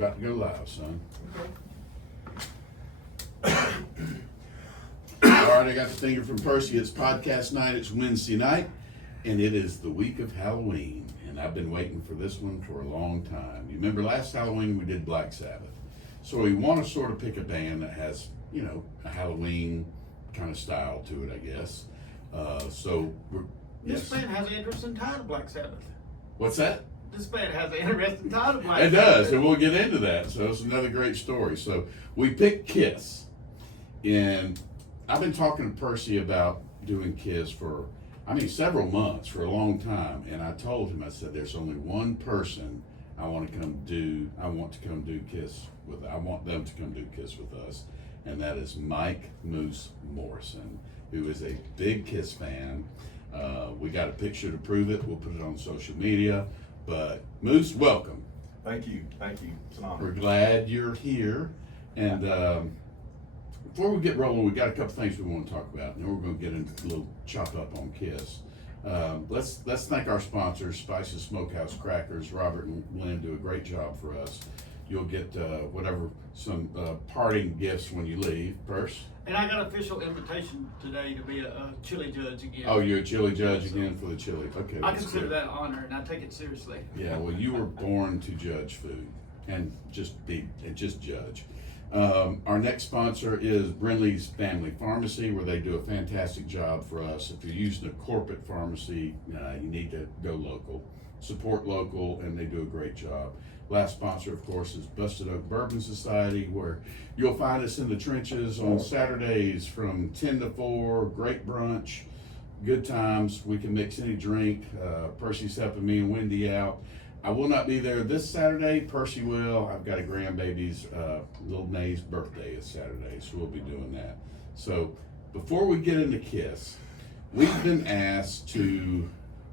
about to go live, son. All right, I got the finger from Percy. It's podcast night. It's Wednesday night, and it is the week of Halloween. And I've been waiting for this one for a long time. You remember last Halloween we did Black Sabbath. So we want to sort of pick a band that has, you know, a Halloween kind of style to it, I guess. This band has an interesting tie to Black Sabbath. What's that? This band has an interesting tie to Black It Sabbath. does, and we'll get into that. So it's another great story. So we picked Kiss, and I've been talking to Percy about doing Kiss for, several months, for a long time. And I told him, I said, there's only one person I want to come do Kiss with. I want them to come do Kiss with us, and that is Mike Moose Morrison, who is a big Kiss fan. We got a picture to prove it. We'll put it on social media. But Moose, welcome. Thank you. It's an honor. We're glad you're here. And before we get rolling, we got a couple things we want to talk about, and then we're going to get into a little chop up on Kiss. Let's thank our sponsors, Spice's Smokehouse Crackers. Robert and Lynn do a great job for us. You'll get some parting gifts when you leave. Purse? And I got an official invitation today to be a chili judge again. Oh, you're a chili judge again for the chili. Okay. I that's consider good. that an honor, and I take it seriously. Yeah, well, you were born to judge food and just judge. Our next sponsor is Brinley's Family Pharmacy, where they do a fantastic job for us. If you're using a corporate pharmacy, you need to go local, support local, and they do a great job. Last sponsor, of course, is Busted Oak Bourbon Society, where you'll find us in the trenches on Saturdays from 10 to 4, great brunch, good times. We can mix any drink. Percy's helping me and Wendy out. I will not be there this Saturday. Percy will. I've got a grandbaby's little May's birthday is Saturday, so we'll be doing that. So before we get into Kiss, we've been asked to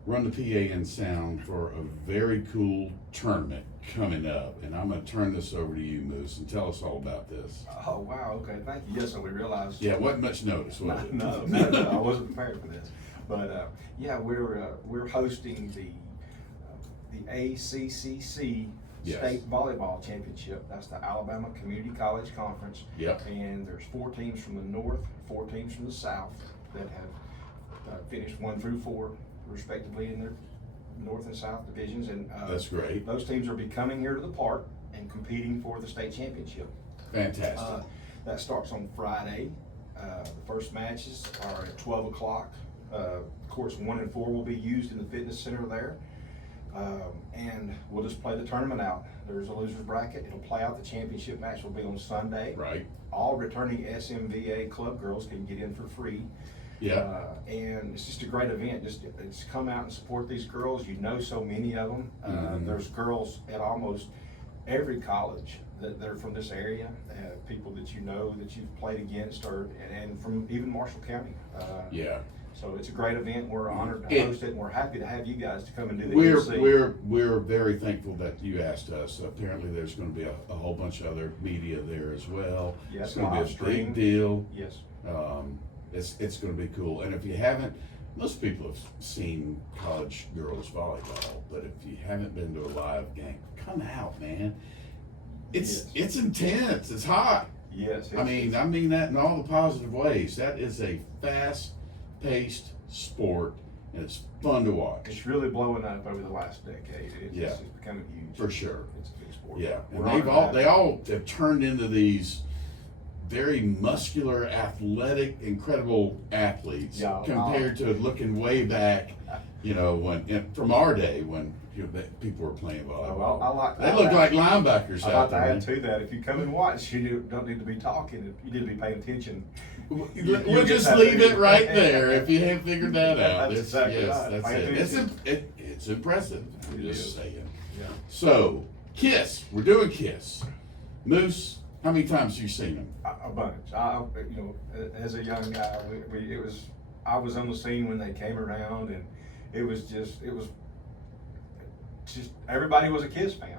run the PA and sound for a very cool tournament coming up, and I'm going to turn this over to you, Moose, and tell us all about this. Oh, wow. Okay. Thank you. Yes, and we realized. Yeah, wasn't much notice, was it? No, I wasn't prepared for this. But yeah, we're hosting the ACCC Yes. State Volleyball Championship. That's the Alabama Community College Conference. Yep. And there's 4 teams from the north, 4 teams from the south that have finished 1 through 4, respectively, in their north and south divisions. And That's great. those teams will be coming here to the park and competing for the state championship. Fantastic. That starts on Friday. The first matches are at 12 o'clock. Courts 1 and 4 will be used in the fitness center there. And we'll just play the tournament out. There's a loser's bracket. It'll play out. The championship match will be on Sunday. Right. All returning SMVA club girls can get in for free. Yeah. And it's just a great event. Just come out and support these girls. You know so many of them. There's girls at almost every college that they're from this area. People that you know that you've played against, and from even Marshall County. Yeah. So it's a great event. We're honored to host it, and we're happy to have you guys to come and do the We're very thankful that you asked us. Apparently, there's going to be a whole bunch of other media there as well. Yes, it's going to be a live big deal. Yes. It's going to be cool. And if you haven't, most people have seen college girls volleyball, but if you haven't been to a live game, come out, man. It's intense. It's hot. Yes. I mean that in all the positive ways. That is a fast-paced sport, and it's fun to watch. It's really blowing up over the last decade. It's becoming huge. For sure. It's a big sport. Yeah, We're and honored they all have turned into these very muscular, athletic, incredible athletes compared to looking way back, from our day when people were playing volleyball. They look like linebackers out there. I'd like to add to that. If you come and watch, you don't need to be talking. You need to be paying attention. We'll just leave it right there if you haven't figured that out. That's exactly right. That's it. It's impressive. I'm just saying. Yeah. So, Kiss. We're doing Kiss. Moose, how many times have you seen them? A bunch. As a young guy, I was on the scene when they came around, and it was just everybody was a Kiss fan.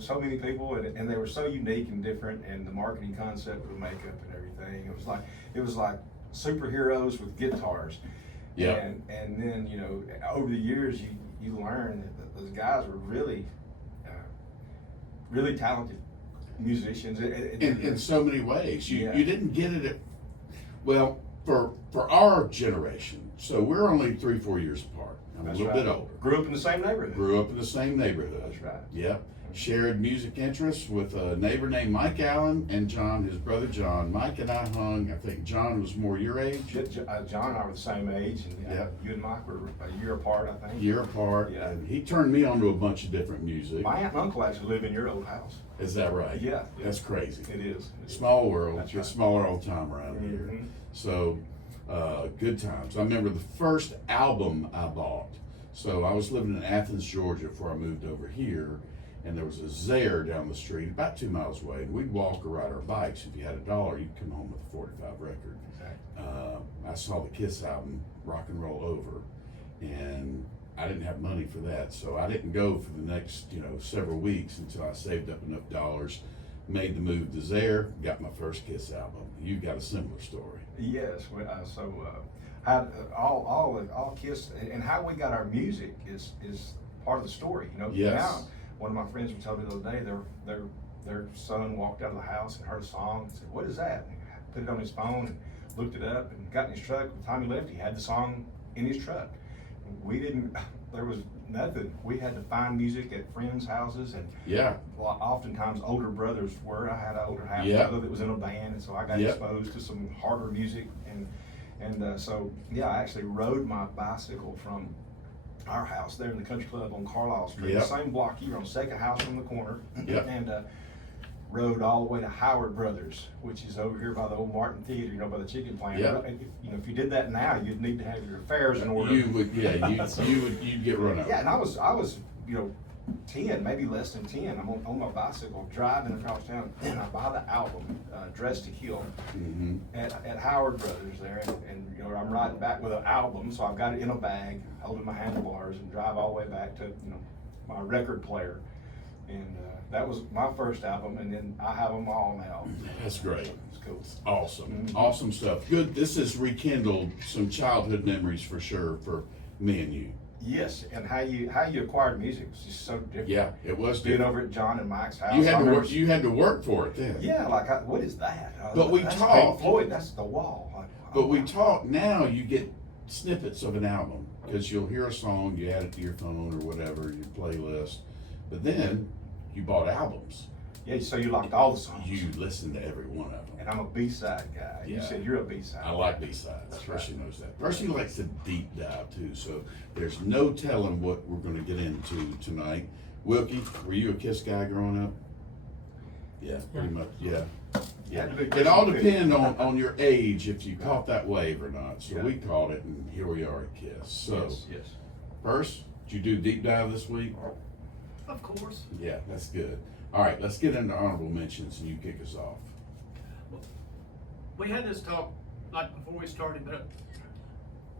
So many people, and they were so unique and different, and the marketing concept with the makeup and everything. It was like superheroes with guitars. Yeah. And then over the years you learn that those guys were really really talented musicians. In so many ways. Yeah. You didn't get it well, for our generation, so we're only 3-4 years apart. I'm That's a little right. bit older. Grew up in the same neighborhood. Grew up in the same neighborhood. That's right. Yep. Shared music interests with a neighbor named Mike Allen and John, his brother John. Mike and I hung, I think John was more your age. John and I were the same age, and Yeah. you and Mike were a year apart, I think. Year apart. Yeah. And he turned me on to a bunch of different music. My aunt and uncle actually live in your old house. Is that right? Yeah. That's crazy. It is. Small world. That's Gets right. smaller all the time around here. Mhm. So, good times. I remember the first album I bought. So I was living in Athens, Georgia before I moved over here, and there was a Zare down the street, about 2 miles away, and we'd walk or ride our bikes. If you had $1, you'd come home with a 45 record. Exactly. I saw the Kiss album, Rock and Roll Over, and I didn't have money for that, so I didn't go for the next, several weeks until I saved up enough dollars, made the move to Zare, got my first Kiss album. You've got a similar story. Yes. How all Kiss and how we got our music is part of the story. Yes. Now, one of my friends was telling me the other day their son walked out of the house and heard a song and said, "What is that?" And he put it on his phone and looked it up and got in his truck. By the time he left, he had the song in his truck. There was nothing. We had to find music at friends' houses, and Yeah. oftentimes older brothers were. I had an older half Yeah. brother that was in a band, and so I got Yep. exposed to some harder music, so I actually rode my bicycle from our house there in the country club on Carlisle Street, Yep. the same block here on second house from the corner, Yep. and rode all the way to Howard Brothers, which is over here by the old Martin Theater, by the chicken plant. Yep. If you did that now, you'd need to have your affairs in order. You would, yeah, you'd get run over. Yeah, and I was 10, maybe less than 10. I'm on my bicycle driving across town, and I buy the album, Dressed to Kill, Mm-hmm. at Howard Brothers there, and I'm riding back with an album, so I've got it in a bag, holding my handlebars, and drive all the way back to my record player, and that was my first album, and then I have them all now. That's great. It's cool. Awesome. Mhm. Awesome stuff. Good. This has rekindled some childhood memories for sure for me and you. Yes, and how you acquired music was just so different. Yeah, it was Being different. over at John and Mike's house. You I had to remember- work. You had to work for it then. Yeah, what is that? But we that's talked. Pink Floyd, that's the wall. But we talk now. You get snippets of an album because you'll hear a song, you add it to your phone or whatever, your playlist. But then you bought albums. Yeah, so you liked all the songs. You listened to every one of them. And I'm a B-side guy. You Yeah. said you're a B-side. I like B-sides. That's Percy right. knows that. Percy likes to deep dive too, so there's no telling what we're going to get into tonight. Wilkie, were you a Kiss guy growing up? Yeah, pretty much. Yeah. Yeah. It all depends on your age if you caught that wave or not. So Yeah. we caught it, and here we are at Kiss. So, Yes. Percy, did you do deep dive this week? Of course. Yeah, that's good. All right, let's get into honorable mentions, and you kick us off. We had this talk like before we started, but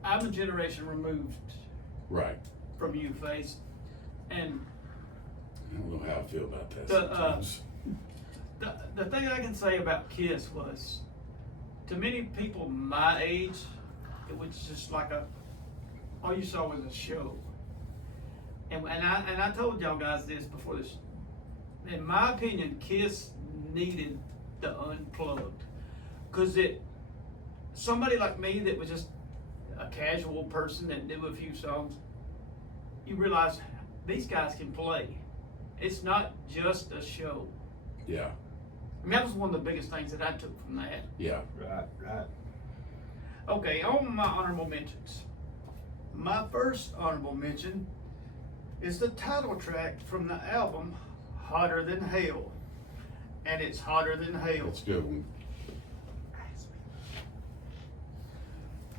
I'm a generation removed Right. from you, Face, and I don't know how I feel about that The, sometimes. the thing I can say about Kiss was, to many people my age, it was just like all you saw was a show. And I told y'all guys this before this. In my opinion, Kiss needed the unplugged, cause somebody like me that was just a casual person that knew a few songs, you realize these guys can play. It's not just a show. Yeah, And that was one of the biggest things that I took from that. yeah. Right. Okay, on my honorable mentions. My first honorable mention is the title track from the album Hotter Than Hell. And it's Hotter Than Hell. That's a good one.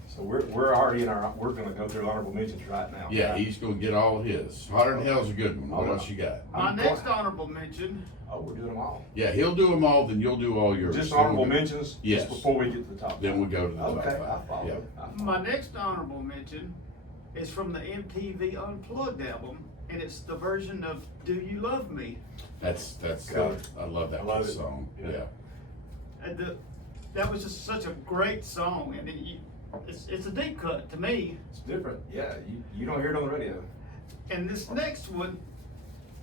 So we're already we're gonna go through honorable mentions right now. Yeah, he's gonna get all of his. Hotter Than Hell's a good one. What Oh, else you got? My next honorable mention, Oh, we're doing them all. Yeah, he'll do them all, then you'll do all yours. Just Then we'll honorable go- mentions? Yes. Just before we get to the top. Then we'll go to the top Okay, five. I follow. Yeah. I follow. my next honorable mention is from the MTV Unplugged album, and it's the version of Do You Love Me? That's Good. I love that I love Kiss it. song. Yeah. Yeah. And that was just such a great song, and it's a deep cut to me. It's different. Yeah, you don't hear it on the radio. And this next one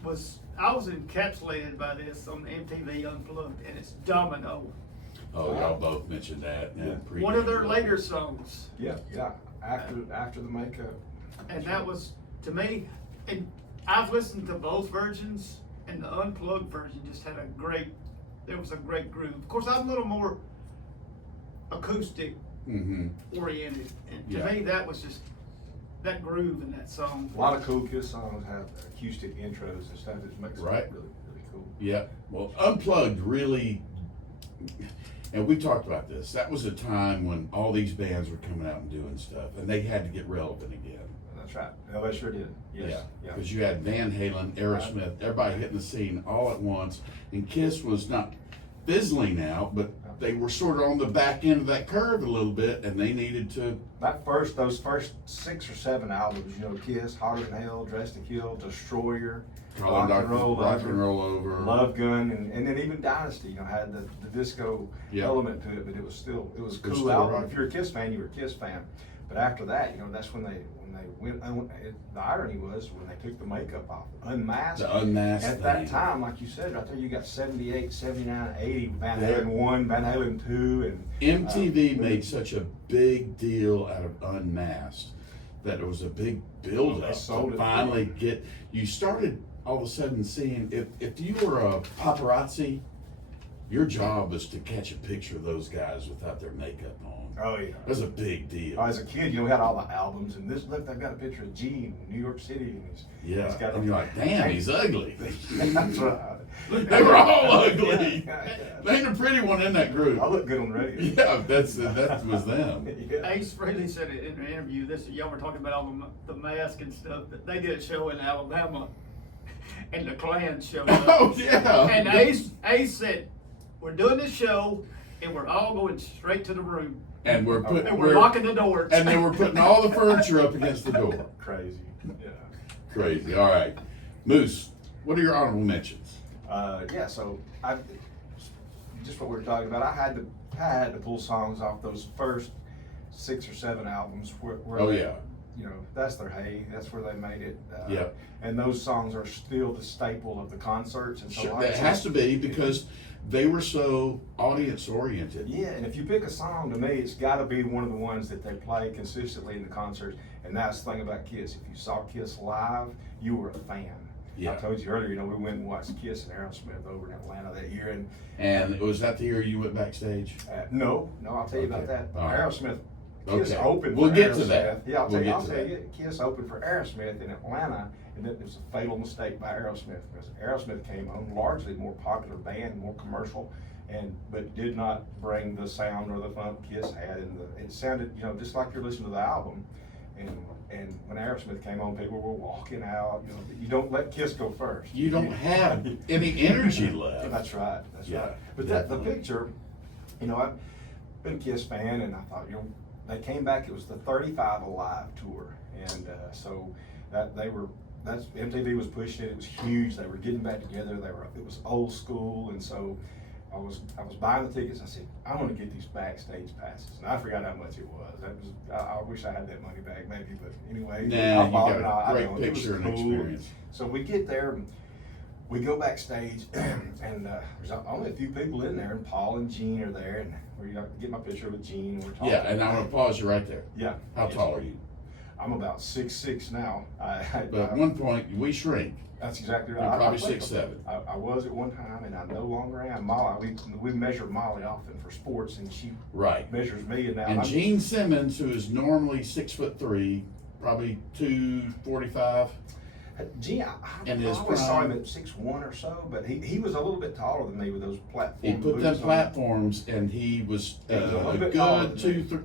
was I was encapsulated by this on MTV Unplugged, and it's Domino. Oh, y'all both mentioned that. Yeah. One of their later songs. Yeah, after the makeup. And that was, to me, and I've listened to both versions, and the Unplugged version just had there was a great groove. Of course, I'm a little more acoustic oriented, and to me, that was just, that groove in that song. A lot of cool Kiss songs have acoustic intros and stuff that makes it really, really cool. Yeah, well, Unplugged really, and we talked about this, that was a time when all these bands were coming out and doing stuff, and they had to get relevant again. That's right. No, they sure did. Yes. Yeah, because you had Van Halen, Aerosmith, everybody hitting the scene all at once, and Kiss was not fizzling out, but they were sort of on the back end of that curve a little bit, and they needed to. Those first 6 or 7 albums, Kiss, Hotter Than Hell, Dressed to Kill, Destroyer, Rock and Roll Over, Love Gun, and then even Dynasty, had the disco element to it, but it was a cool album. Right. If you're a Kiss fan, you were a Kiss fan. But after that, that's when they went. The irony was when they took the makeup off, unmasked. The unmasked at that time, like you said right there, you got 78, 79, 80, Van Halen 1, Van Halen 2, and MTV made such a big deal out of Unmasked that it was a big build-up to finally get. You started all of a sudden seeing if you were a paparazzi, your job was to catch a picture of those guys without their makeup on. Oh yeah, it was a big deal. As a kid, we had all the albums, and look, they've got a picture of Gene in New York City, and he's got. And you're like, damn, he's ugly. That's right. They were all ugly. They ain't a pretty one in that group. I look good on the radio. Yeah, that was them. Ace Frehley said it in an interview. Y'all were talking about all the mask and stuff. That they did a show in Alabama, and the Klan showed up. Oh yeah. And Ace said, "We're doing this show, and we're all going straight to the room." And we're locking the doors. And then we're putting all the furniture up against the door. Crazy. Yeah. Crazy. All right. Moose, what are your honorable mentions? So just what we were talking about, I had to pull songs off those first 6 or 7 albums where that's their hey, that's where they made it. And those songs are still the staple of the concerts. And so it has to be because they were so audience oriented. Yeah, and if you pick a song, to me, it's got to be one of the ones that they play consistently in the concerts. And that's the thing about Kiss. If you saw Kiss live, you were a fan. Yeah. I told you earlier, we went and watched Kiss and Aerosmith over in Atlanta that year. And was that the year you went backstage? No, I'll tell you about that. But Aerosmith, Kiss opened for We'll get Aerosmith. to that. Yeah, I'll tell you, Kiss opened for Aerosmith in Atlanta, and it was a fatal mistake by Aerosmith because Aerosmith came on largely more popular band, more commercial, but did not bring the sound or the funk Kiss had. It sounded, just like you're listening to the album. And when Aerosmith came on, people were walking out. You don't let Kiss go first. You don't have any energy left. That's right. But the picture, I've been a Kiss fan, and I thought, they came back. It was the 35 Alive tour, and so that's MTV was pushing it. It was huge. They were getting back together. It was old school, and so I was buying the tickets. I said, I want to get these backstage passes, and I forgot how much it was. I wish I had that money back, maybe, but anyway. You got a great picture and experience. So we get there, and we go backstage, and there's only a few people in there, and Paul and Gene are there, and we're get my picture with Gene, and we're talking. Yeah, and I want to pause you right there. Yeah. How tall are you? I'm about 6'6" now. But at one point, we shrink. That's exactly right. You're probably 6'7". I was at one time, and I no longer am. Molly, we measure Molly often for sports, and she measures me. And Gene Simmons, who is normally 6'3", probably 245. Gene, I always saw him at 6'1" or so, but he was a little bit taller than me with those platforms. He put them platforms, and he was a good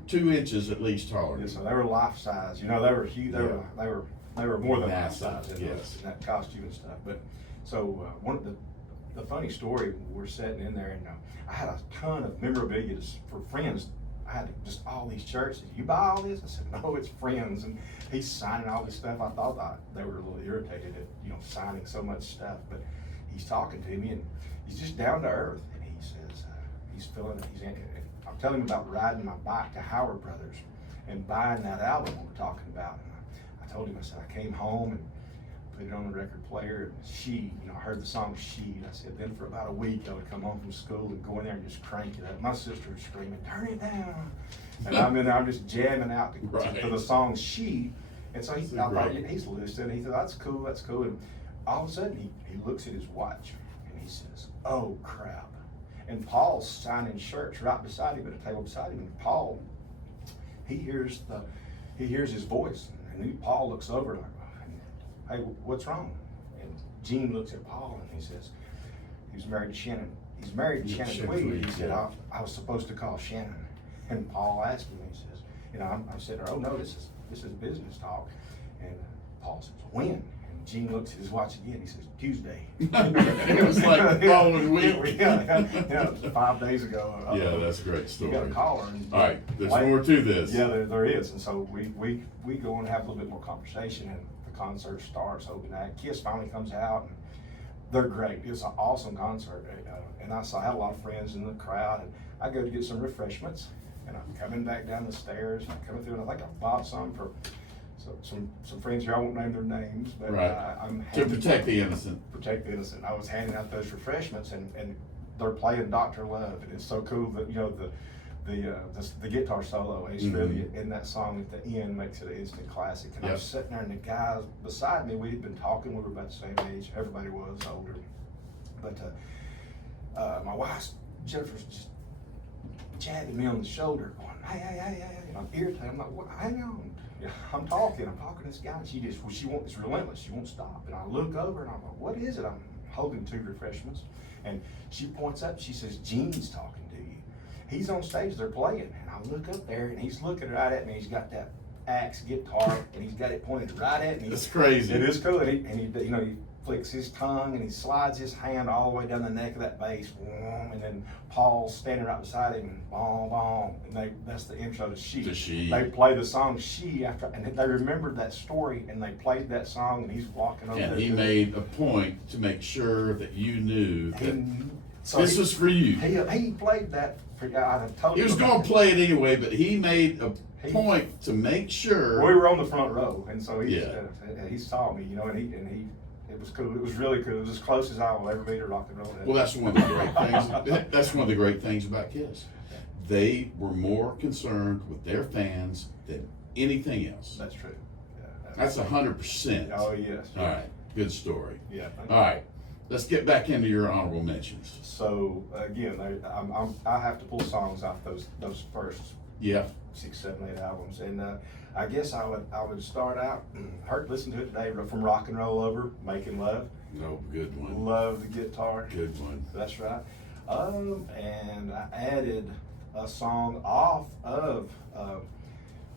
2 inches at least taller. Yeah, so they were life size. They were huge. They were more than life size in that costume and stuff. But so one of the funny story, we're sitting in there, and I had a ton of memorabilia for friends. I had just all these shirts. Did you buy all this? I said, no, it's friends. And he's signing all this stuff. I thought they were a little irritated at, signing so much stuff. But he's talking to me, and he's just down to earth. And he says, I'm telling him about riding my bike to Howard Brothers and buying that album we're talking about. And I told him, I said, I came home and put it on the record player. And I heard the song She, and I said, then for about a week, I would come home from school and go in there and just crank it up. My sister was screaming, turn it down. And I'm in there, I'm just jamming out to the song She. And so I thought, he's listening. He thought, that's cool. And all of a sudden, he looks at his watch and he says, oh, crap. And Paul's signing shirts right beside him at a table beside him. And Paul, he hears his voice. And Paul looks over like, hey, what's wrong? And Gene looks at Paul and he says, he was married to Shannon. He's married to Shannon Tweed. He said, I was supposed to call Shannon. And Paul asked him, he says, I said, oh no, this is business talk. And Paul says, when? And Gene looks at his watch again. He says, Tuesday. It was like the following week. Yeah, 5 days ago. Yeah, that's a great story. You got a caller. All right, there's more to this. Yeah, there is. And so we go and have a little bit more conversation, and the concert starts, open act. Kiss finally comes out, and they're great. It's an awesome concert. And I had a lot of friends in the crowd, and I go to get some refreshments, and I'm coming back down the stairs, and I'm coming through, and I think I bought some for some friends here. I won't name their names, but I'm to protect the innocent. Protect the innocent. I was handing out those refreshments, and they're playing Dr. Love, and it's so cool that the guitar solo, Ace Frehley, in that song at the end makes it an instant classic. And I was sitting there, and the guys beside me, we had been talking. We were about the same age. Everybody was older, but my wife Jennifer's just jabbing me on the shoulder, going, hey, and I'm irritated. I'm like, what? Hang on. Yeah, I'm talking to this guy, and it's relentless. She won't stop. And I look over, and I'm like, what is it? I'm holding 2 refreshments, and she points up. She says, Gene's talking to you. He's on stage. They're playing, and I look up there, and he's looking right at me. He's got that axe guitar, and he's got it pointed right at me. That's crazy. It is cool, and he flicks his tongue, and he slides his hand all the way down the neck of that bass, and then Paul's standing right beside him, and boom, boom, and that's the intro to She. They play the song She after, and they remembered that story, and they played that song, and he's walking over there. And he made a point to make sure that you knew that this was for you. He played that for you. I told He was going to play it anyway, but he made a point to make sure. We were on the front row, and so he saw me, and it was cool. It was really cool. It was as close as I will ever be to rock and roll. Well, that's one of the great things. That's one of the great things about Kiss. They were more concerned with their fans than anything else. That's true. Yeah, that's 100%. Oh yes. All right. Good story. Yeah. All right. Let's get back into your honorable mentions. So again, I have to pull songs off those first 6, 7, 8 albums, and I guess I would start out. Listen to it today from Rock and Roll Over, Making Love. No, good one. Love the guitar. Good one. That's right. And I added a song off of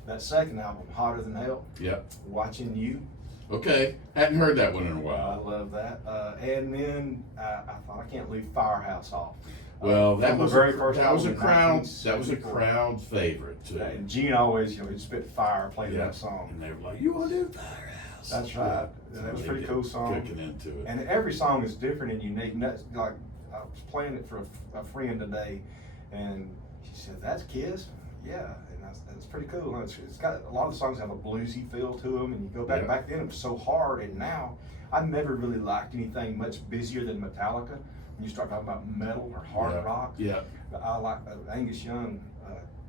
that second album, Hotter Than Hell. Yep. Watching You. Okay, hadn't heard that one in a while. I love that. And then I thought I can't leave Firehouse off. Well, that was very first. That was a crowd favorite too. And Gene always, he'd spit fire playing that song. And they were like, "You want to do Firehouse?" That's right. That was a pretty cool song. Cooking into it. And every song is different and unique. And that's, like, I was playing it for a friend today, and she said, "That's Kiss." Yeah, and that's pretty cool. Huh? It's got a lot of the songs have a bluesy feel to them, and you go back then it was so hard, and now I never really liked anything much busier than Metallica. When you start talking about metal or hard rock, I like Angus Young.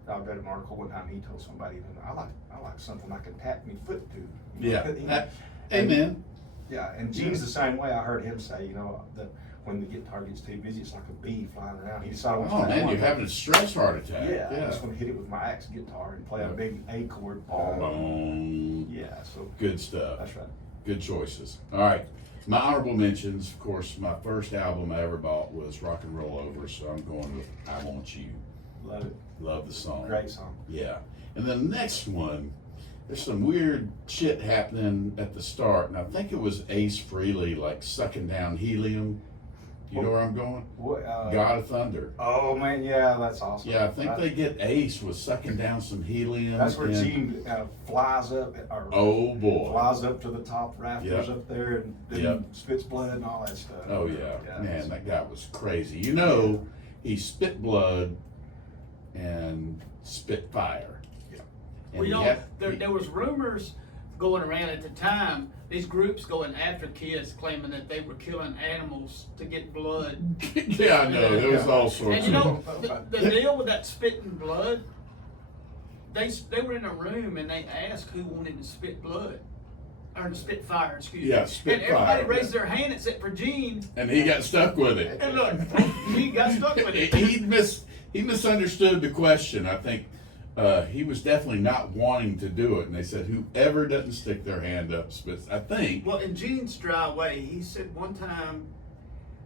I read an article one time. He told somebody, I like something I can tap my foot to. Amen. Yeah, and Gene's the same way. I heard him say, that when the guitar gets too busy, it's like a bee flying around. He decided, oh man, you're having a stress heart attack. Yeah, I just want to hit it with my axe guitar and play a big A chord. Boom. Yeah, so good stuff. That's right. Good choices. All right. My honorable mentions, of course, my first album I ever bought was Rock and Roll Over, so I'm going with I Want You. Love it. Love the song. Great song. Yeah. And the next one, there's some weird shit happening at the start, and I think it was Ace Frehley, like sucking down helium. You know where I'm going? God of Thunder. Oh man, yeah, that's awesome. Yeah, I think they get Ace was sucking down some helium. That's where Gene flies up. Oh boy. Flies up to the top rafters up there and then spits blood and all that stuff. Oh yeah, man, that guy was crazy. He spit blood and spit fire. Yeah. Well, there was rumors going around at the time, these groups going after Kiss, claiming that they were killing animals to get blood. Yeah, I know. There was all sorts And you know, of. the deal with that spitting blood, they were in a room and they asked who wanted to spit blood. Or to spit fire, excuse me. Yeah, spit and everybody fire, raised yeah. their hand except for Gene. And he got stuck with it. And look, Gene got stuck with it. He misunderstood the question. I think he was definitely not wanting to do it, and they said whoever doesn't stick their hand up spits. I think. Well, in Gene's dry way, he said one time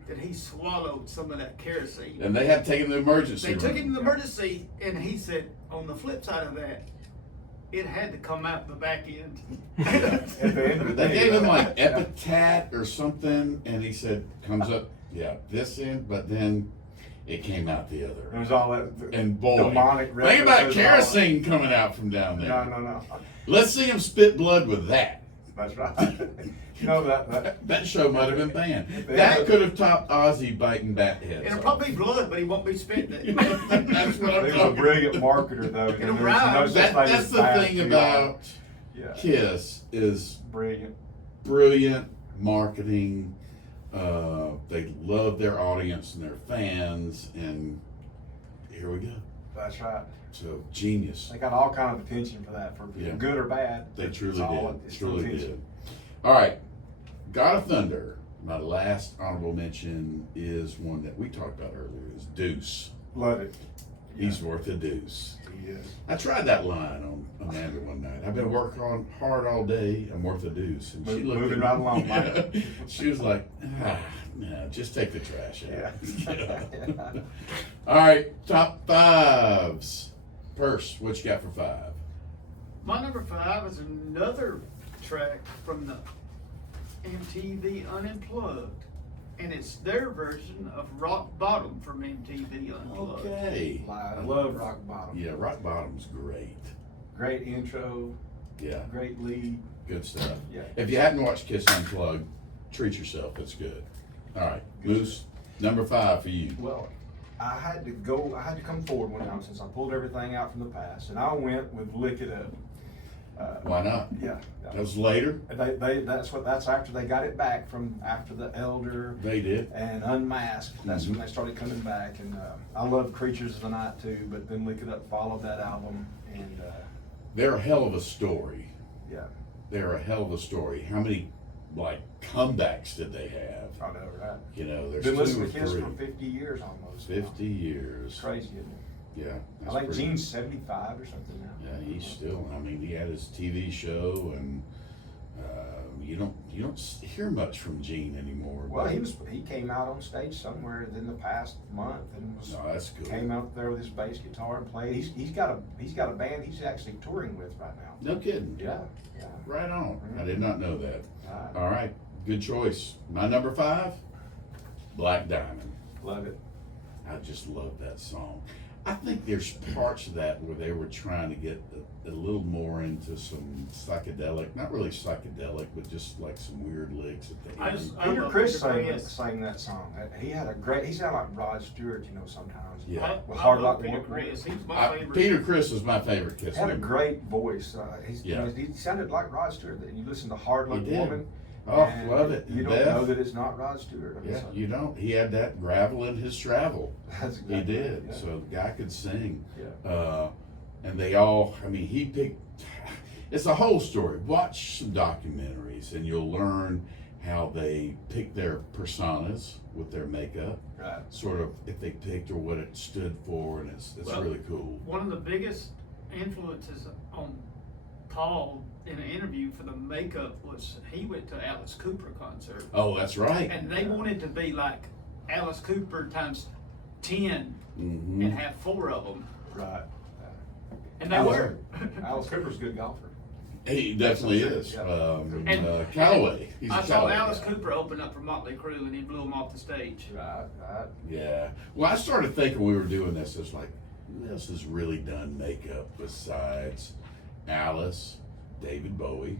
that he swallowed some of that kerosene. And they had taken the emergency They room. took him to the emergency, and he said, on the flip side of that, it had to come out the back end. At the end of the They day, gave him like Epitat or something, and he said, comes up, yeah, this end, but then it came out the It other. was all that. And boy, demonic think about references, kerosene coming out from down there. No. Let's see him spit blood with that. That's right. You know that. That show might have been banned. They That had- could have topped Ozzy biting bat heads. It'll off. probably be blood, but he won't be spitting it. That's what I'm He was a talking brilliant about. marketer, though. It'll There's no rhyme. such thing That's as the bad thing PR. about Yeah. Kiss is Brilliant. brilliant marketing. They love their audience and their fans, and here we go. That's right. So genius. They got all kind of attention for that, for Yeah. good or bad. They It's truly all- did. it's Truly attention. did. All right, God of Thunder. My last honorable mention is one that we talked about earlier. Is Deuce. Love it. He's worth a deuce. He is. I tried that line on Amanda one night. I've been working on hard all day. I'm worth a deuce. And she looked Moving at right me. along, Mike. She was like, no, just take the trash out. Yeah. All right, top fives. Purse, what you got for five? My number 5 is another track from the MTV Unplugged, and it's their version of Rock Bottom from MTV Unplugged. Okay. I love Rock Bottom. Yeah, Rock Bottom's great. Great intro, Yeah, great lead. good stuff. Yeah. If you hadn't watched Kiss Unplugged, treat yourself. It's good. All right, Moose, number 5 for you. Well, I had to come forward one time since I pulled everything out from the past, and I went with Lick It Up. Why not? Yeah. That was later. That's after they got it back from after the Elder They did. and Unmasked. That's when they started coming back, and I love Creatures of the Night too. But then Lick It Up followed that album, and They're a hell of a story. yeah, They're a hell of a story. How many like comebacks did they have? I know, right? You know, there's Been 2 or listening to Kiss 3. for 50 years almost. now. 50 years. Crazy, isn't it? Yeah. I that's think pretty- Gene's 75 or something now. Yeah, he's still. I mean, he had his TV show, and you don't hear much from Gene anymore. Well, but- he came out on stage somewhere in the past month and was No, that's good. came out there with his bass guitar and played. He's got a band he's actually touring with right now. No kidding. Yeah. Right on. I Mhm. did not know that. Right. All right, good choice. My number 5, Black Diamond. Love it. I just love that song. I think there's parts of that where they were trying to get a little more into some psychedelic, not really psychedelic, but just like some weird licks at the I end. just- Peter love Criss Peter Criss. sang that song. He sounded like Rod Stewart, sometimes. Yeah. With I Hard love Rock Peter One. Criss. He's my favorite. Peter Criss is my favorite Kiss Had a member. great voice. Yeah. He sounded like Rod Stewart. You listen to Hard He Luck did. Woman. Oh, and love it. You And don't Beth. know that it's not Rod Stewart. I mean, Yeah, so- you don't. He had that gravel in his travel. That's He exactly did. right, yeah. So the guy could sing. Yeah. And they all, I mean, he picked, it's a whole story. Watch some documentaries and you'll learn how they pick their personas with their makeup, Right. sort of if they picked or what it stood for, and it's Well, really cool. One of the biggest influences on Paul in an interview for the makeup was he went to Alice Cooper concert, Oh, that's right. and they wanted to be like Alice Cooper times 10 Hmm. and have 4 of them, Right. and they were. Alice Cooper's a good golfer. He definitely is. Yeah. Callaway. He's a I saw Callaway Alice guy. Cooper open up for Motley Crue, and he blew him off the stage. Right. Yeah. Well, I started thinking when we were doing this, it's like, who else has really done makeup besides Alice, David Bowie,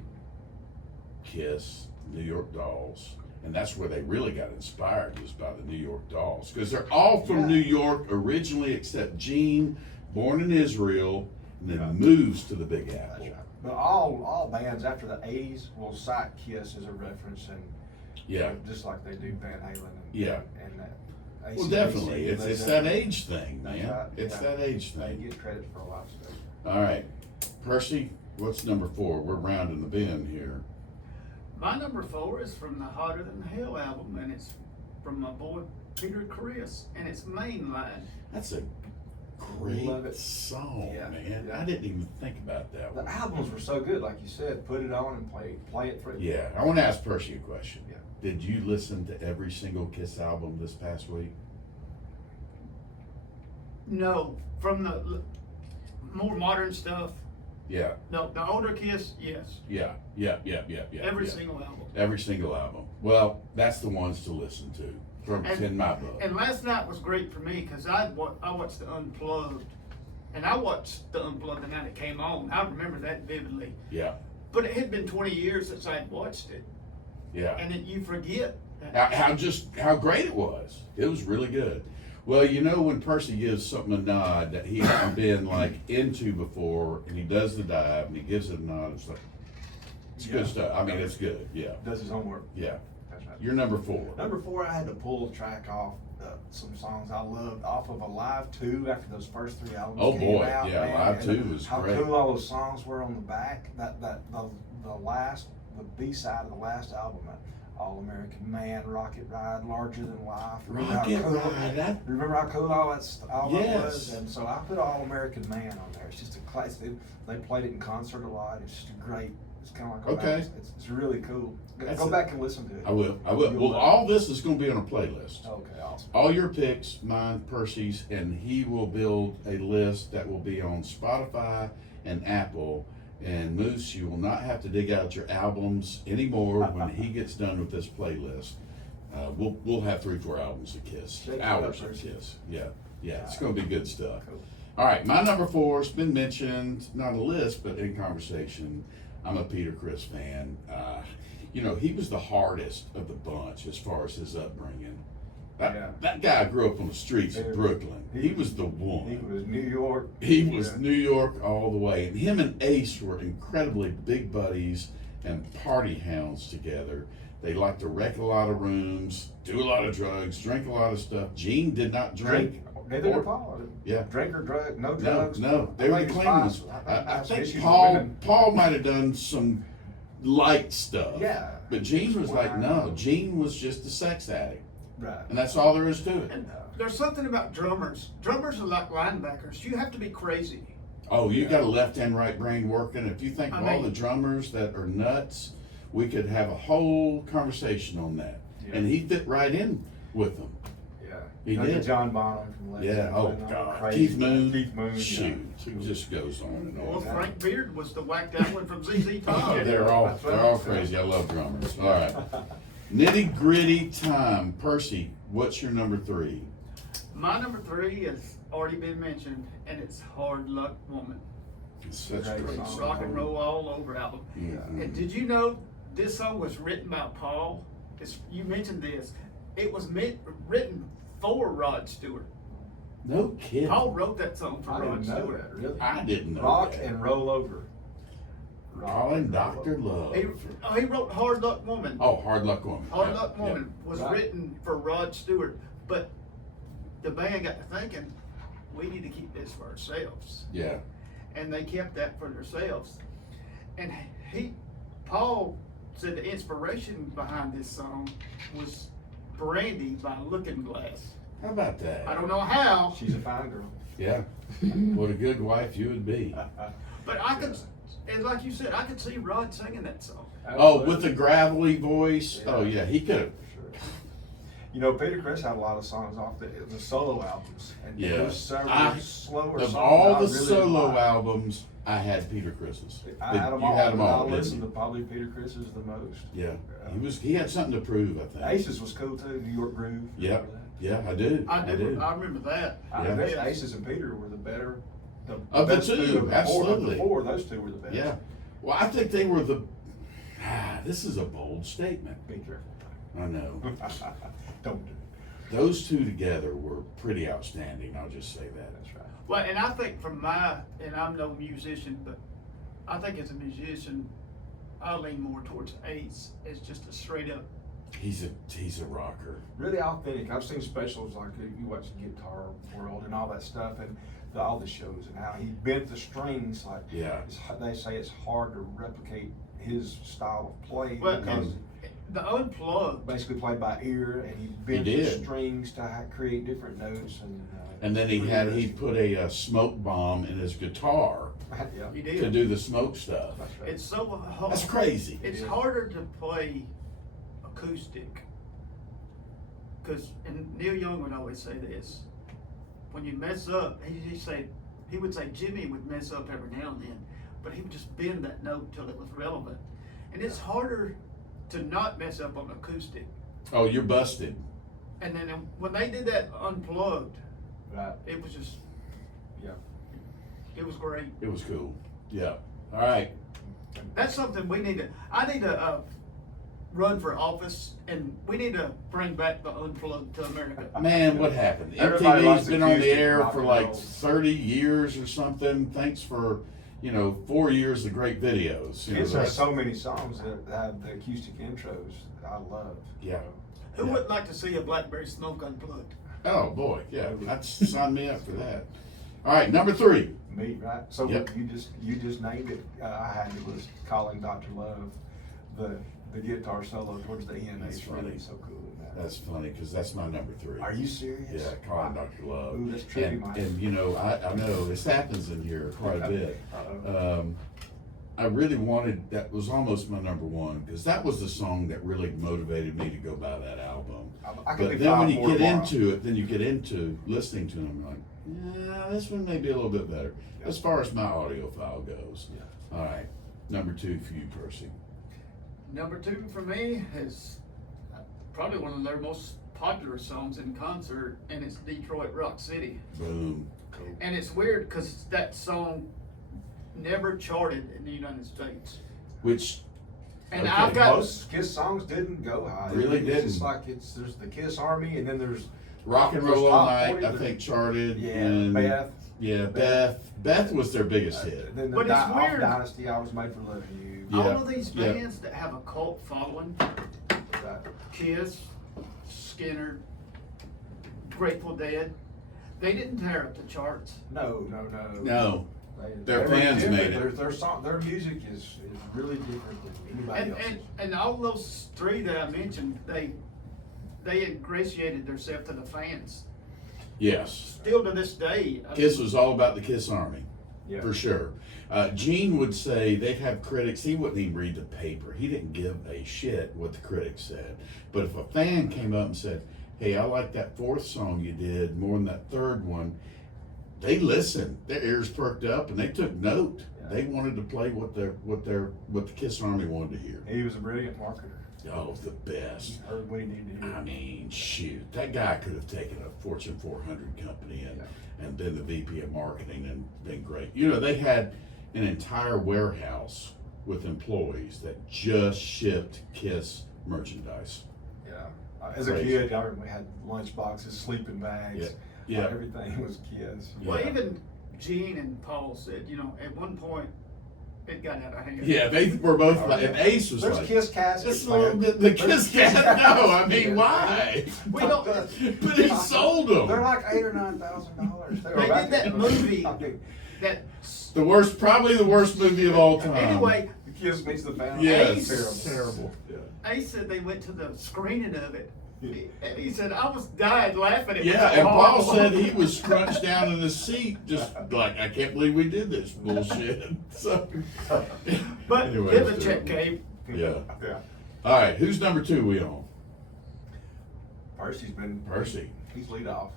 Kiss, New York Dolls? And that's where they really got inspired, was by the New York Dolls. Because they're all from Yeah. New York originally, except Gene, born in Israel, and then Yeah. moves to the Big Apple. That's right. But all bands after the '80s will cite Kiss as a reference, and Yeah. just like they do Van Halen. And, Yeah. and Well, AC/DC, definitely. It's Led that Zeppelin. age thing, That's man. right, It's yeah. that age They thing. get credit for a lot of stuff. All right. Percy, what's number 4? We're rounding the bend here. My number 4 is from the Hotter Than Hell album, and it's from my boy Peter Chris, and it's Mainline. That's a Love great it. song, Yeah, man. yeah. I didn't even think about that The one. albums were so good, like you said. Put it on and play it through. Yeah. I want to ask Percy a question. Yeah. Did you listen to every single Kiss album this past week? No, from the more modern stuff. Yeah. No, the older Kiss, yes. Yeah. Every yeah. single album. Every single album. Well, that's the ones to listen to. From in my book. And last night was great for me because I watched the Unplugged, and I watched the Unplugged the night it came on. I remember that vividly. Yeah. But it had been 20 years since I'd watched it, Yeah. and then you forget that. How great it was. It was really good. Well, you know, when Percy gives something a nod that he hasn't been like into before, and he does the dive and he gives it a nod, it's like it's good stuff. I mean, it's good. Yeah. Does his homework. Yeah. That's right. You're number 4. Number 4, I had to pull the track off some songs I loved off of Alive 2 after those first 3 albums Oh, came boy. out. Yeah, man. Alive And 2 was how great. cool all those songs were on the back. The B-side of the last album, All American Man, Rocket Ride, Larger Than Life. Rocket Ride. Remember how cool all that Yes. was? And so I put All American Man on there. It's just a classic. They played it in concert a lot. It's just a great. It's kind of like Okay. It's really cool. That's Go it. back and listen to it. I will. Well, You'll love all this is going to be on a playlist. Okay, awesome. All your picks, mine, Percy's, and he will build a list that will be on Spotify and Apple. And Moose, you will not have to dig out your albums anymore when he gets done with this playlist. We'll have 3-4 albums of Kiss, Shake it hours up, of Percy. Kiss. Yeah, it's going to be good stuff. Cool. All right, my number 4's been mentioned, not a list, but in conversation. I'm a Peter Chris fan. You know, he was the hardest of the bunch as far as his upbringing. That guy grew up on the streets of Brooklyn. He was the one. He was New York. He was Yeah. New York all the way. And him and Ace were incredibly big buddies and party hounds together. They liked to wreck a lot of rooms, do a lot of drugs, drink a lot of stuff. Gene did not drink. Neither did Paul. Yeah. Drink or drug, no No, drugs. no, they were the think clean it's ones. fine. I Some think issues with Paul women. might have done some light stuff. Yeah. But Gene was like, Wine. no, Gene was just a sex addict. Right. And that's all there is to it. And there's something about drummers. Drummers are like linebackers. You have to be crazy. Oh, you got a left and right brain working. If you think I of all mean- the drummers that are nuts, we could have a whole conversation on that. Yeah. And he fit right in with them. Yeah. He Like did. John Bonham from Led Yeah. Zeppelin, Oh all God. crazy. Keith Moon. Keith Moon. Shoot. Yeah. It just goes on and Well, on. Frank Beard was the whacked out one from ZZ Top. Oh, they're all crazy. I love drummers. All right. Nitty gritty time. Percy, what's your number 3? My number 3 has already been mentioned, and it's Hard Luck Woman. It's such a Great great song. song. Rock and roll all over album. Mhm. And did you know this song was written by Paul? You mentioned this. It was written for Rod Stewart. No kidding. Paul wrote that song for I Rod didn't know Stewart. that, really. I didn't know Rock that. and Roll Over. Calling Dr. Love. He wrote Hard Luck Woman. Oh, Hard Luck Woman. Hard Yeah, Luck Woman was Right. written for Rod Stewart, but the band got to thinking, we need to keep this for ourselves. Yeah. And they kept that for themselves. And Paul said the inspiration behind this song was Brandy by Looking Glass. How about that? I don't know how, She's a fine girl. Yeah. What a good wife you would be. but I could, and like you said, I could see Rod singing that song. Oh, with the gravelly voice. Yeah. Oh, yeah. He could have. Sure. You know, Peter Chris had a lot of songs off the solo albums. And Yeah. there was several I- slower Of songs all I the really solo liked. albums, I had Peter Chris's. I had them You all. had them all. I didn't listened you? to probably Peter Chris's the most. Yeah. He had something to prove, I think. Aces was cool too. New York Groove. Yeah. Remember that? Yeah, I do. I remember that. I Yeah. bet Aces and Peter were the better. Of the best two, of the absolutely. Four, those two were the best. Yeah. Well, I think they were the. This is a bold statement. Be careful. I know. Don't do it. Those two together were pretty outstanding. I'll just say that. That's right. Well, and I think and I'm no musician, but I think as a musician, I lean more towards Ace as just a straight up. He's a rocker. Really authentic. I've seen specials like you watch Guitar World and all that stuff, and all the shows, and how he bent the strings. Like, Yeah. they say it's hard to replicate his style of play Well, because and the Unplugged, basically played by ear, and he bent the did. strings to create different notes. And then he put a smoke bomb in his guitar yeah, he to did. do the smoke stuff. that's right. It's so hard. That's crazy. It's harder to play acoustic. Cause, and Neil Young would always say this, when you mess up, he would say Jimmy would mess up every now and then, but he would just bend that note till it was relevant. And it's harder to not mess up on acoustic. Oh, you're busted. And then when they did that Unplugged, Right. it was just, Yeah. it was great. It was cool. Yeah. All right. That's something I need to run for office, and we need to bring back the Unplugged to America. Man, what happened? Everybody likes MTV's been on the acoustic air rock for and like roll. 30 years or something. Thanks for, 4 years of great videos. Kids that's- have so many songs that have the acoustic intros that I love. Yeah. Who wouldn't like to see a Blackberry Smoke Unplugged? Oh boy, yeah. That's sign me up for that. All right, number 3. Me, right? So Yep. you just named it. I had it was Calling Dr. Love, the guitar solo towards the end. That's It's really funny. so cool. Man. That's funny because that's my number 3. Are you serious? Yeah, Calling Dr. Love. Ooh, that's trippy, Mike. And I know this happens in here quite a bit. Uh-oh. I really wanted, that was almost my number 1 because that was the song that really motivated me to go buy that album. I could But do then when 5 you more get tomorrow. into it, then you get into listening to them, like, yeah, this one may be a little bit better Yeah. as far as my audiophile goes. Yeah. All right, number 2 for you, Percy. Number 2 for me is probably one of their most popular songs in concert, and it's Detroit Rock City. Boom. Cool. And it's weird because that song never charted in the United States. Which, And Okay. I've got Most Kiss songs didn't go high. Really It's didn't. just like there's the Kiss Army, and then there's Rock and there's Roll All top Night, 40, I think charted. Yeah, and Beth. Yeah, Beth was their biggest hit. Then the But it's Off weird. Dynasty, I Was Made for Loving You. Yeah, all of these yeah. bands that have a cult following, Right. Kiss, Skinner, Grateful Dead, they didn't tear up the charts. No. No. Their They're fans different. made it. Their music is really different than anybody And, else's. and all those 3 that I mentioned, they ingratiated themselves to the fans. Yes. Still to this day. I Kiss mean, was all about the Kiss Army. Yeah. For sure. Gene would say they'd have critics. He wouldn't even read the paper. He didn't give a shit what the critics said. But if a fan came up and said, "Hey, I like that 4th song you did more than that 3rd one," they listened. Their ears perked up and they took note. Yeah. They wanted to play what the Kiss Army wanted to hear. He was a brilliant marketer. Oh, the He best. heard what he needed to hear. I mean, shoot, that guy could have taken a Fortune 400 company and been the VP of marketing and been great. They had an entire warehouse with employees that just shipped Kiss merchandise. Yeah. As a Crazy. kid, I remember we had lunch boxes, sleeping bags. Yeah. Everything was Kiss. Well, Yeah. even Gene and Paul said, at one point, it got out of hand. Yeah, they were both Oh, like, yeah. and Ace was There's like, Kiss caskets. "This little bit, the Kiss cat." No, I mean, why? We don't. But he sold them. They're like $8,000 or $9,000. They did that movie. That Probably the worst movie of all time. anyway, The Kiss meets the family. Yes. Ace- Terrible. Ace said they went to the screening of it, and he said I was dying laughing at Yeah, it. and Paul said he was scrunched down in his seat, just like, I can't believe we did this bullshit. So, But anyway, give a it's check, terrible. Gabe. Yeah. Yeah. All right, who's number 2 we on? Percy's been. Percy. He's lead off.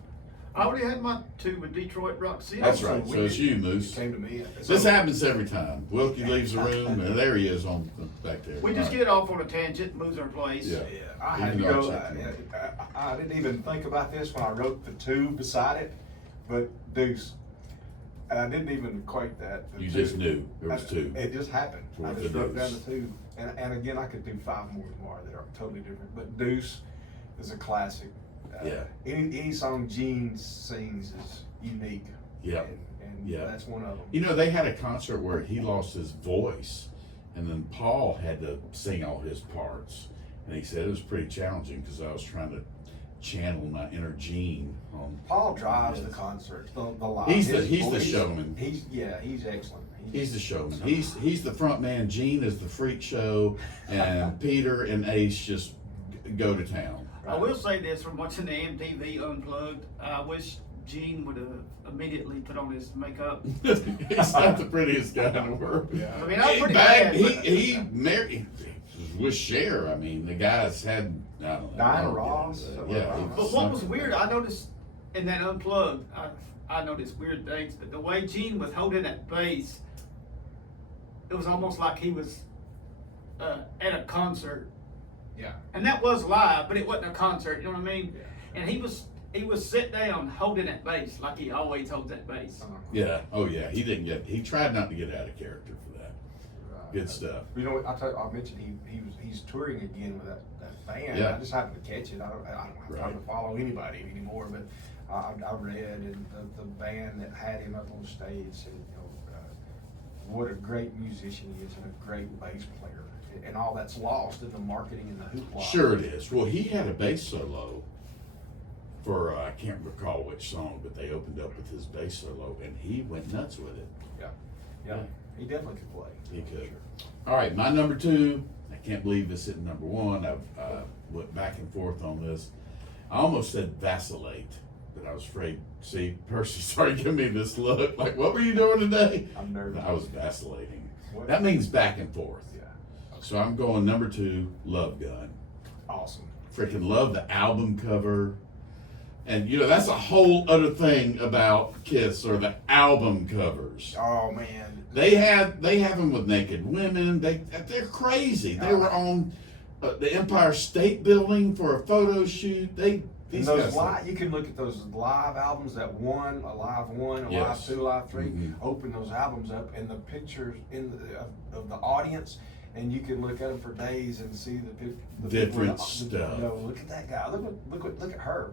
I already had my 2 with Detroit Rock City. That's right. we So it's did- you, Moose. Came to me. This happens every time. Wilkie leaves the room, and there he is on back there. We just All get off on a tangent, moves our place. Yeah. Yeah, I had to Even though go. I checked it I didn't even think about this when I wrote the 2 beside it, but Deuce. And I didn't even equate that. the You 2. just knew there was 2. It just happened. I Fourth just of wrote Deuce. down the 2. And again, I could do 5 more tomorrow that are totally different. But Deuce is a classic. Yeah. Any song Gene sings is unique. Yeah. and Yeah. that's one of them. You know, they had a concert where he lost his voice, and then Paul had to sing all his parts. And he said it was pretty challenging because I was trying to channel my inner Gene on. Paul drives the concert, the live. He's His the voice- showman. He's excellent. He's the showman. He's the front man. Gene is the freak show, and Peter and Ace just go to town. I will say this from watching the MTV Unplugged. I wish Gene would have immediately put on his makeup. He's not the prettiest guy in the world. Yeah. I mean, I was pretty Back- bad. he married with Cher. I mean, the guys had I don't know. Diana Ross. Yeah. But what was weird, I noticed in that Unplugged, I noticed weird things, but the way Gene was holding that bass, it was almost like he was at a concert. Yeah. And that was live, but it wasn't a concert, you know what I mean? Yeah. And he was sit down holding that bass like he always holds that bass. Yeah. Oh yeah. He tried not to get out of character for that. Good stuff. You know what? I mentioned he's touring again with that band. Yeah. I just happened to catch it. I don't have time Right. to follow anybody anymore, but I read and the band that had him up on stage said, what a great musician he is and a great bass player, and all that's lost in the marketing and the hoopla. Sure it is. Well, he had a bass solo for I can't recall which song, but they opened up with his bass solo, and he went nuts with it. Yeah, he definitely could play. He could. Sure. All right, my number 2. I can't believe it's hitting number 1. I've went back and forth on this. I almost said vacillate, but I was afraid. See, Percy started giving me this look like, "What were you doing today?" I'm nervous. I was vacillating. What? That means back and forth. Yeah. So I'm going number 2, Love Gun. Awesome. Freaking love the album cover. And you know, that's a whole other thing about Kiss, or the album covers. Oh man. They have them with naked women. They're crazy. They were on the Empire State Building for a photo shoot. And those live, you can look at those live albums, that one, a live 1, a Yes. live 2, live 3. Mhm. Open those albums up, and the pictures of the audience, and you can look at them for days and see the Different people, stuff. look at that guy. Look at her,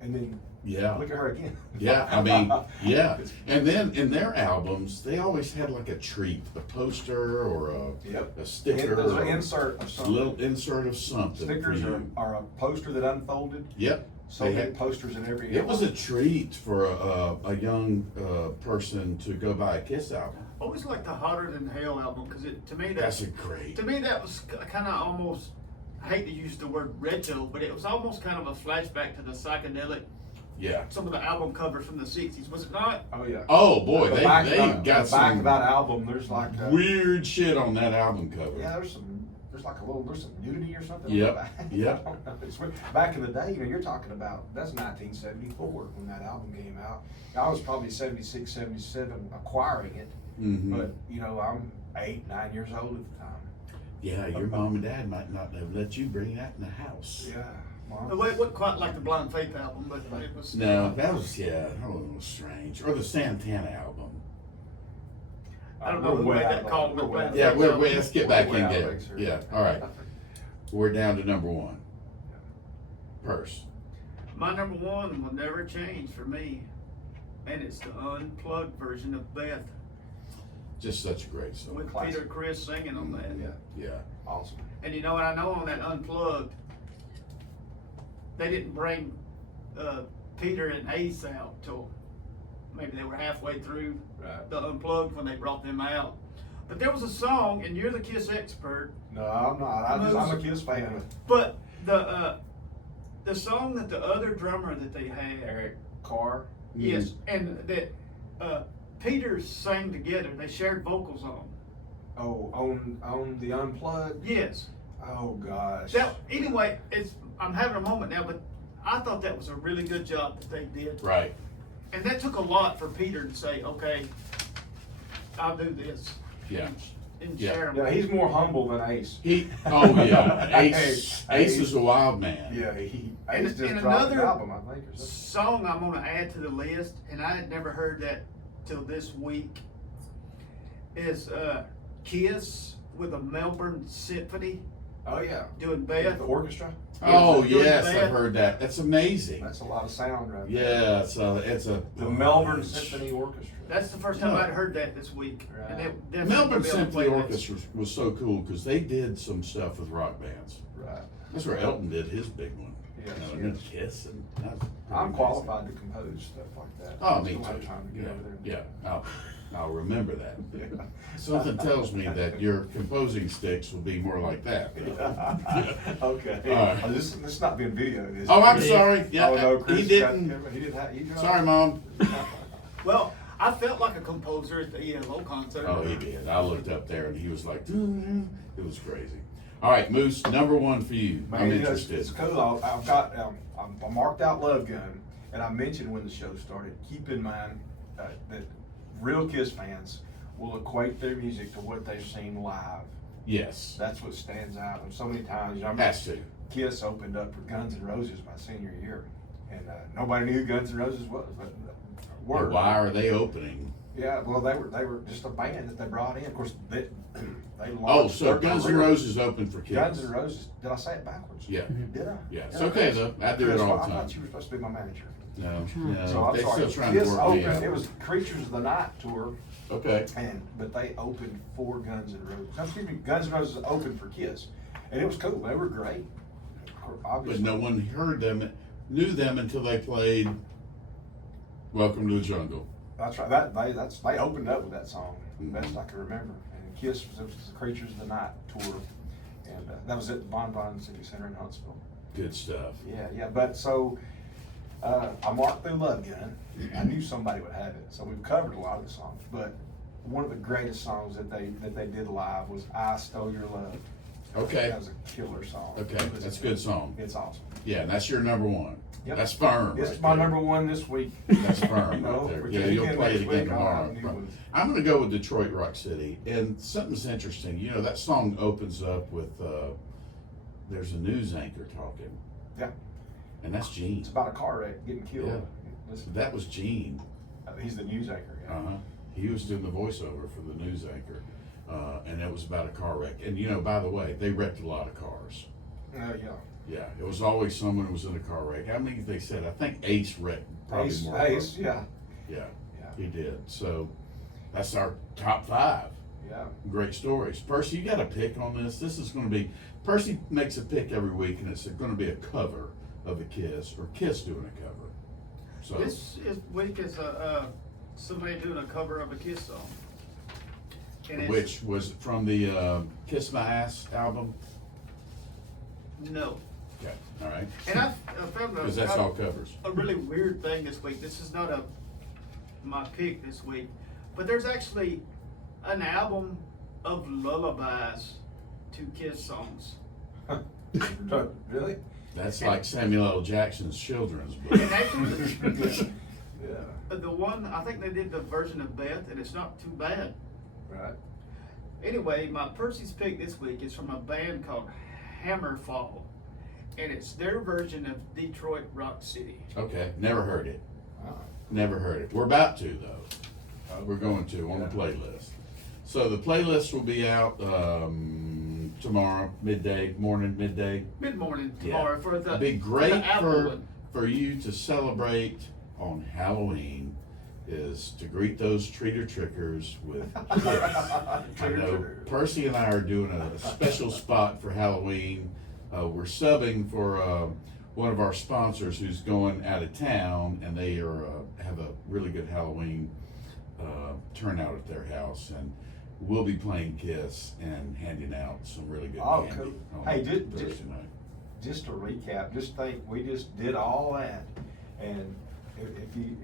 and then Yeah. look at her again. Yeah, I mean, yeah. And then in their albums, they always had like a treat, a poster or Yep. a sticker, There's or an insert of a something. little insert of something. Stickers for you. are a poster that unfolded. Yep. So They many had- posters in every. It was a treat for a young person to go buy a Kiss album. I always liked the Hotter Than Hell album because That's a great. that was kind of almost, I hate to use the word retro, but it was almost kind of a flashback to the psychedelic, Yeah. some of the album covers from the 60s, was it not? Oh yeah. Oh boy, The they back got of that some album. There's like weird shit on that album cover. yeah, there's some nudity or something. Yep, On the back. yep. I don't know. It's back in the day, you're talking about, that's 1974 when that album came out. I was probably 76, 77 acquiring it, Mhm. but I'm 8, 9 years old at the time. Yeah, your mom and dad might not have let you bring that in the house. Yeah, Mom. Well, it wasn't quite like the Blind Faith album, but it was. No, that was strange. Or the Santana album. I don't know who made that call, but Yeah, let's get back We're in out there. of there. Yeah, all right. We're down to number 1. Purse. My number 1 will never change for me, and it's the unplugged version of Beth Just such a great song. with Classic. Peter Criss singing on that. Yeah, Yeah. awesome. And you know what? I know on that unplugged, they didn't bring Peter and Ace out till maybe they were halfway through Right. the unplugged when they brought them out. But there was a song, and you're the Kiss expert. No, I'm not. I'm a Kiss fan. But the song that the other drummer that they had, Eric Carr. yes, and that Peter sang together. They shared vocals on. Oh, on the Unplugged. Yes. Oh gosh. Anyway, I'm having a moment now, but I thought that was a really good job that they did. Right. And that took a lot for Peter to say, okay, I'll do this. Yeah. And Yeah. share 'em. Yeah, he's more humble than Ace. Oh yeah. Ace Ace. is a wild man. Yeah, Ace And just and dropped an another album, I think, or something. song I'm gonna add to the list, and I had never heard that till this week, is Kiss with a Melbourne Symphony. Oh, yeah. doing The Beth. orchestra. Oh doing yes, bad. I've heard that. That's amazing. That's a lot of sound right there. Yeah, it's a The Melbourne Symphony Orchestra. That's the first time No. I'd heard that this week. And Right. it definitely Melbourne will be on the Symphony playlist. Orchestra was so cool because they did some stuff with rock bands. Right. That's where Elton did his big one. Yes, And then yes. Kiss and that was pretty I'm amazing. qualified to compose stuff like that. Oh, I me still have too. time to Yeah, get over there. yeah. I'll remember that. Yeah. Something tells me that your composing sticks will be more like that. Okay. All right. Oh, this is not being videoed, is it? Oh, I'm sorry. Yeah, Oh, no, Chris he got- didn't. He didn't have, he dropped- Sorry, Mom. Well, I felt like a composer at the ELO concert. Oh, he did. I looked up there and he was like, it was crazy. All right, Moose, number one for you. Man, I'm you know, interested. It's cool. I've got, I marked out Love Gun, and I mentioned when the show started, keep in mind that real Kiss fans will equate their music to what they've seen live. Yes, That's what stands out. And so many times, you know, I has to. Kiss opened up for Guns N' Roses my senior year, and nobody knew who Guns N' Roses was, but word. Why are they opening? Yeah, well, they were just a band that they brought in. Of course, they Oh, launched so their Guns N' career. Roses open for Kiss. Guns N' Roses. Did I say it backwards? Yeah. Did I? Yeah, it's okay though. I do it all the I time. thought you were supposed to be my manager. No, So no, I'm they're sorry. still trying to Kiss work me opened, out. it was Creatures of the Night tour, Okay, but they opened for Guns N' Roses. No, excuse me, Guns N' Roses opened for Kiss, and it was cool. They were great. but Obviously, no one heard them, knew them until they played Welcome to the Jungle. that's right. They opened up with that song, best I can remember. And Kiss was the Creatures of the Night tour, and that was at the Bon Bon City Center in Huntsville. Good stuff. Yeah. But so I marked through Love Gun. I knew somebody would have it, so we've covered a lot of the songs. But one of the greatest songs that they did live was "I Stole Your Love." Okay. That was a killer song. Okay, that's a good song. It's awesome. Yeah, and that's your number one. Yep. That's firm. It's right my there. number one this week. That's firm You know, right there. but Yeah, then you'll again, play it next again week, I'll have tomorrow. new ones. I'm gonna go with Detroit Rock City, and something's interesting. You know, that song opens up with there's a news anchor talking, Yeah, and that's Gene. it's about a car wreck, getting killed. Yeah. Listen, That was Gene. he's the news anchor. Yeah. Uh-huh. He was doing the voiceover for the news anchor, and it was about a car wreck. And you know, by the way, they wrecked a lot of cars. Yeah. Yeah, it was always someone who was in a car wreck. How many they said? I think Ace wrecked probably more. Ace, yeah. Yeah, Yeah. he did. So that's our top 5. Yeah. Great stories. Percy, you got a pick on this. This is going to be, Percy makes a pick every week, and it's going to be a cover of the Kiss, or Kiss doing a cover. So This week is somebody doing a cover of a Kiss song. And it's, which was from the Kiss My Ass album. No. Okay, all right. And I found Because that's all covers. a really weird thing this week. This is not my pick this week, but there's actually an album of lullabies to Kiss songs. Really? That's like Samuel L. Jackson's children's book. And actually, Yeah. the one, I think they did the version of Beth, and it's not too bad. Right. Anyway, my Percy's pick this week is from a band called Hammerfall, and it's their version of Detroit Rock City. Okay, never heard it. Wow. Never heard it. We're about to though. We're going to on the playlist. So the playlist will be out tomorrow, midday. Mid-morning tomorrow for the It'd be for great the Apple one. for you to celebrate on Halloween is to greet those treater-trickers with Kiss. I know Percy and I are doing a special spot for Halloween. We're subbing for one of our sponsors who's going out of town, and they are have a really good Halloween turnout at their house, and we'll be playing Kiss and handing out some really good Oh, candy. cool. on Hey, Thursday night. just to recap, just think we just did all that, and if you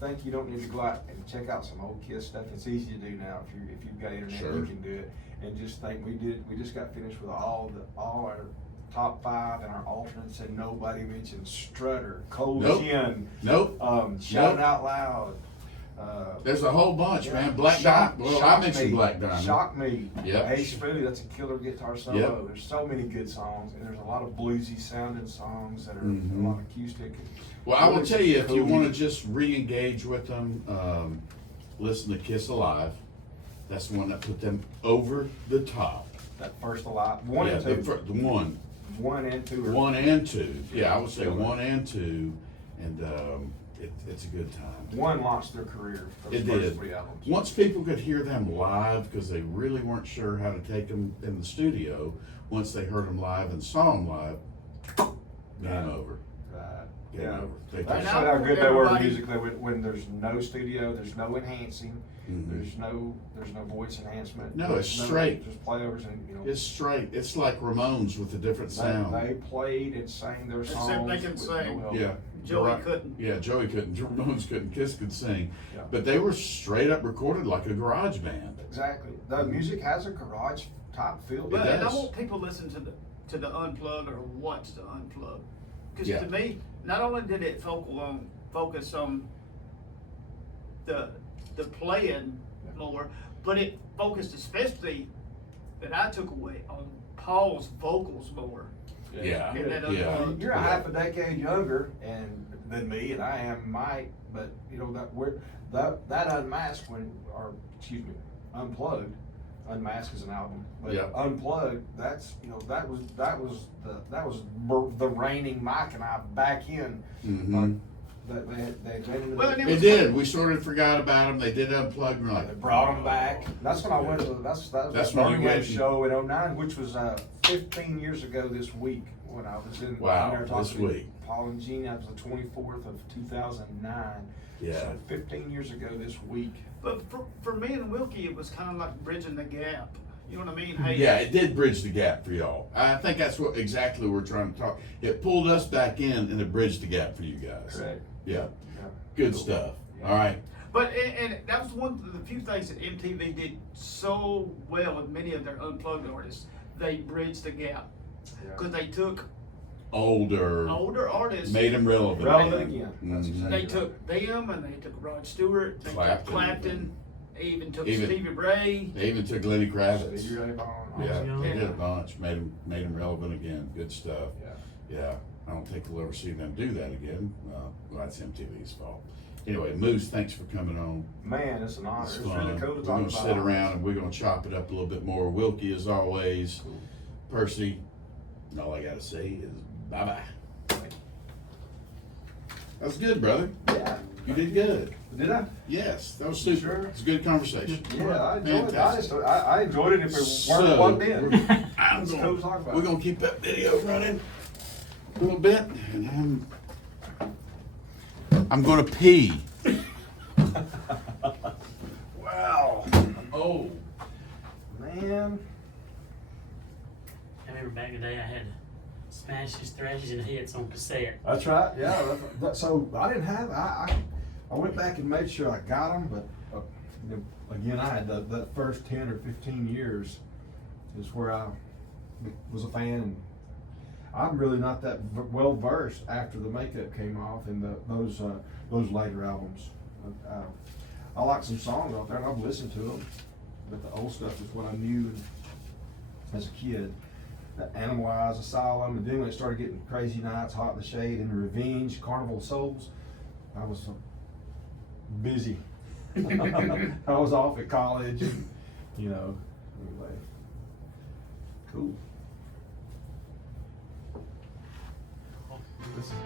think you don't need to go out and check out some old Kiss stuff, it's easy to do now. If you've got internet, Sure. you can do it. And just think we just got finished with all our top 5 and our alternates, and nobody mentioned Strutter, Cold Nope. Gin, Nope. Shout Nope. Out Loud. There's a whole bunch, Yeah. man. Black Shock- Diamond. Well, Shock I mentioned Me. Black Diamond. Shock Me. Yep. Ace Frehley, that's a killer guitar solo. Yep. There's so many good songs, and there's a lot of bluesy sounding songs that are Mhm. a lot of acoustic. Well, I will Really tell you, if you cool want to music. just re-engage with them, listen to Kiss Alive. That's the one that put them over the top. that first alive, one Yeah, and the, two. fir- the one. One and two. One and two, yeah, I would say one and two, and it's a good time. One launched their career for the It first did. 3 albums. Once people could hear them live, because they really weren't sure how to take them in the studio, once they heard them live and saw them live, game over. Right. Game Yeah. over. They That just- showed how good they were Everybody- musically when there's no studio, there's no enhancing, Mhm. there's no voice enhancement. No, there's it's straight. Just playovers and, you know. It's straight. It's like Ramones with a different sound. They played and sang their Except songs. they can with sing. no help. Yeah. Joey Right. couldn't. Yeah, Joey couldn't. Ramones couldn't. Kiss could sing, Yeah. but they were straight up recorded like a garage band. Exactly. The music has a garage type feel. But It and I does. want people to listen to the unplug or watch the unplug, because Yeah. to me, not only did it focus on the playing more, but it focused especially that I took away on Paul's vocals more. Yeah. And that Yeah. unplugged. You're a half a decade younger than me, and I am Mike. But you know that unmasked unplugged. Unmasked is an album, but Yeah. unplugged. That's that was the reigning Mike and I back in. Mhm. That they went into Well, and It was- did. We sort of forgot about them. They did unplug, and we're like, They brought them back. That's when I went to that was That's the when you Burning Man went- show in '09, which was 15 years ago this week when I was in Wow, there talking this to week. Paul and Gene. That was the 24th of 2009. Yeah. So 15 years ago this week. But for me and Wilkie, it was kind of like bridging the gap. You know what I mean? Hey, Yeah, it did bridge the gap for y'all. I think that's what exactly we're trying to talk. It pulled us back in and it bridged the gap for you guys. Correct. Yeah, Yeah. good Cool. stuff. Yeah. All right. But and that was one of the few things that MTV did so well with many of their unplugged artists. They bridged the gap because they took Older, older artists. made them relevant. Relevant again. That's Mhm. exactly They right. took them and they took Rod Stewart. They Clapton. took Clapton. They even took Even- Stevie Ray. They even took Lenny Kravitz. Stevie Ray Vaughan, Yeah, also. they Yeah. did a bunch. Made them relevant again. Good stuff. Yeah. Yeah, I don't think we'll ever see them do that again. Well, that's MTV's fault. Anyway, Moose, thanks for coming on. Man, it's an honor. It's It's fun. really cool to We're talk gonna about. sit around and we're gonna chop it up a little bit more. Wilkie, as always. Cool. Percy, and all I gotta say is bye-bye. That was good, brother. Yeah. You did good. Did I? Yes, that was super. Sure. It's a good conversation. Yeah, I enjoyed it. Fantastic. I enjoyed it if it So, weren't plugged in. I'm It's gonna- cool to talk about. We're gonna keep that video running a little bit, and I'm gonna pee. Wow. Oh. Man. I remember back in the day I had smashes, thrashes, and hits on cassette. That's right. Yeah. So I didn't have. I went back and made sure I got them, but you know, again, I had that first 10 or 15 years is where I was a fan. And I'm really not that well versed after the makeup came off in those later albums. I like some songs out there, and I've listened to them, but the old stuff is what I knew as a kid. The Animalized, Asylum, and then when it started getting Crazy Nights, Hot in the Shade, and Revenge, Carnival of Souls, I was busy. I was off at college, and, you know, anyway. Cool. Listen.